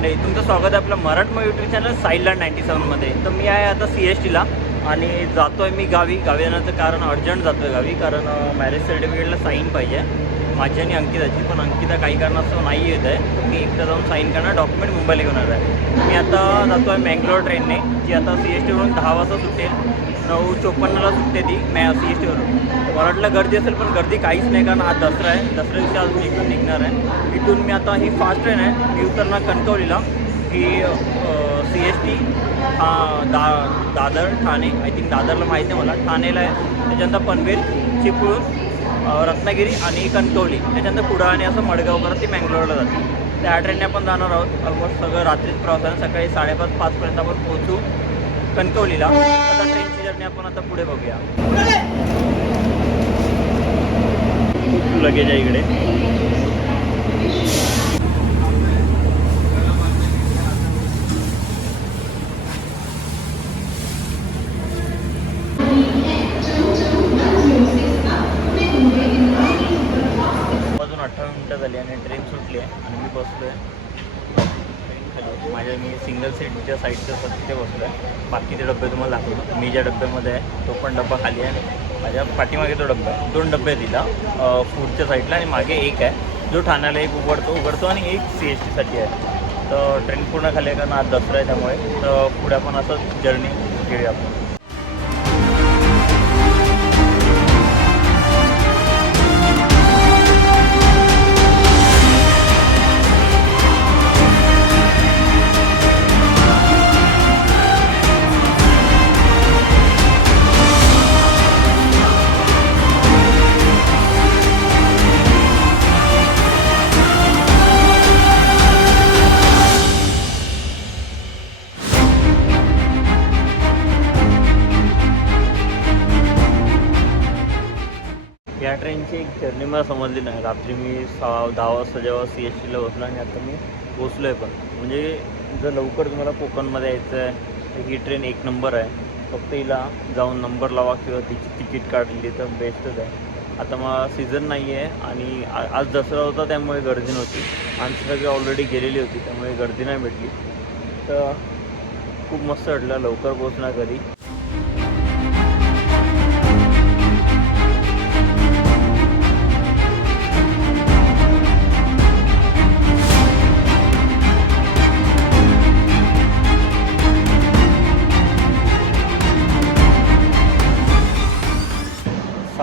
मंडळी तुमचं स्वागत आहे आपलं मराठमोळी यूट्यूब चॅनल साईडला नाईन्टी सेवनमध्ये तर मी आहे आता सी एस टीला आणि जातो आहे मी गावी. गावी येण्याचं कारण अर्जंट जातो आहे गावी कारण मॅरेज सर्टिफिकेटला साईन पाहिजे. माझी आणि अंकिताची पण अंकिता काही कारणास्तव नाही येत आहे. मी एकटा जाऊन साईन करणार डॉक्युमेंट मुंबईला घेऊन येणार आहे. मी आता जातो आहे मँगलोर ट्रेनने जी आता सी एस टीवरून दहा वाजता सुटेल. नऊ चोपन्नला सुटते ती. मॅ सी एस टीवरून मला वाटलं गर्दी असेल पण गर्दी काहीच नाही कारण हा दसरा आहे. दसऱ्या दिवशी अजून इथून निघणार आहे. इथून मी आता ही फास्ट ट्रेन आहे मी उतरणार कणकवलीला. ही सी एस टी हा दा दादर ठाणे. आय थिंक दादरला माहीत नाही मला. ठाणेला आहे. त्याच्यानंतर पनवेल चिपळूण रत्नागिरी आणि कणकवली. त्याच्यानंतर पुढं आणि असं मडगाव करत ती मँगलोरला जाते त्या ट्रेनने आपण जाणार आहोत. ऑलमोस्ट सगळं रात्रीच प्रवास आहे. सकाळी साडेपाच पाचपर्यंत आपण पोहोचू कणकवलीला. आता ट्रेनची जर्नी आपण आता पुढे बघूया. लगेज आहे इकडे. अजून अठरा मिनटं झाली आणि ट्रेन सुटली आहे आणि मी बसलो आहे माझ्या मी सिंगल सीटच्या साईडच्या असं तिथे बसलो आहे बाकीचे डबे तुम्हाला दाखवतो. मी ज्या डब्यामध्ये आहे तो पण डब्बा खाली आहे. माझ्या पाठीमागे तो डब्बा आहे. दोन डबे आहेत तिला. फूडच्या साईडला आणि मागे एक आहे. जो ठाण्याला एक उघडतो उघडतो आणि एक सी एस टीसाठी आहे. तर ट्रेन पूर्ण खाली आहे कारण आज दसरा आहे त्यामुळे. तर पुढे आपण असं जर्नी घेऊया आपण. या ट्रेनची एक जर्नी मला समजली नाही. रात्री मी सहा दहा वाजता जेव्हा सी एस टीला बसलो आणि आता मी पोचलो आहे पण. म्हणजे जर लवकर तुम्हाला कोकणमध्ये यायचं आहे तर ही ट्रेन एक नंबर आहे. फक्त हिला जाऊन नंबर लावा किंवा तिची तिकीट काढली तर बेस्टच आहे. आता मला सीझन नाही आहे आणि आज दसरा होता त्यामुळे गर्दी नव्हती. आमची सगळी ऑलरेडी गेलेली होती त्यामुळे गर्दी नाही भेटली. तर खूप मस्त वाटलं लवकर पोचणार घरी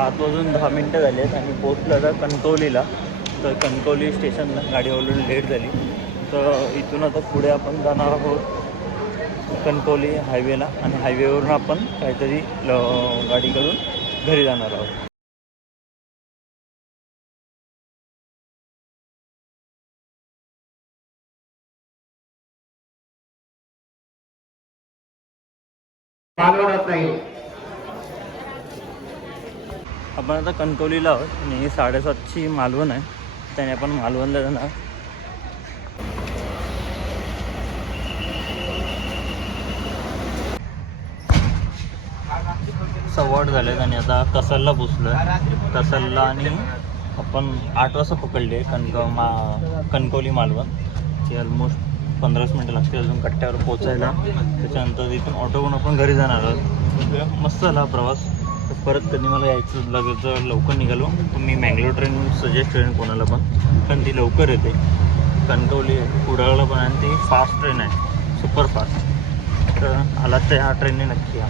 सात वाजून दहा मिनटं झाली आहेत आणि पोचलं आता कणकवलीला. तर कणकवली स्टेशनला गाडी ऑलरेडी लेट झाली. तर इथून आता पुढे आपण जाणार आहोत कणकवली हायवेला आणि हायवेवरून आपण काहीतरी गाडीकडून गाडी करून घरी जाणार आहोत. मालवणात नाही. आपण आता कणकवलीला आहोत आणि ही साडेसातची मालवण आहे. त्याने आपण मालवणला जाणार. सव्वाट झालेत आणि आता कसलला पोचलो आहे कसलला आणि आपण आठ वाजता पकडले कणक मा कणकवली मालवण. ती ऑलमोस्ट पंधराच मिनटं लागतील अजून कट्ट्यावर पोचायला त्याच्यानंतर तिथून ऑटो करून आपण घरी जाणार आहोत. मस्त झाला प्रवास. परत कधी मला यायचं लगेच जर लवकर निघालो तर मी मँगलोर ट्रेन सजेस्ट करेन कोणाला पण. कारण ती लवकर येते. कणकवली कुडाळला पण आणि ती फास्ट ट्रेन आहे. सुपर फास्ट तर आला तर ह्या ट्रेनने नक्की या.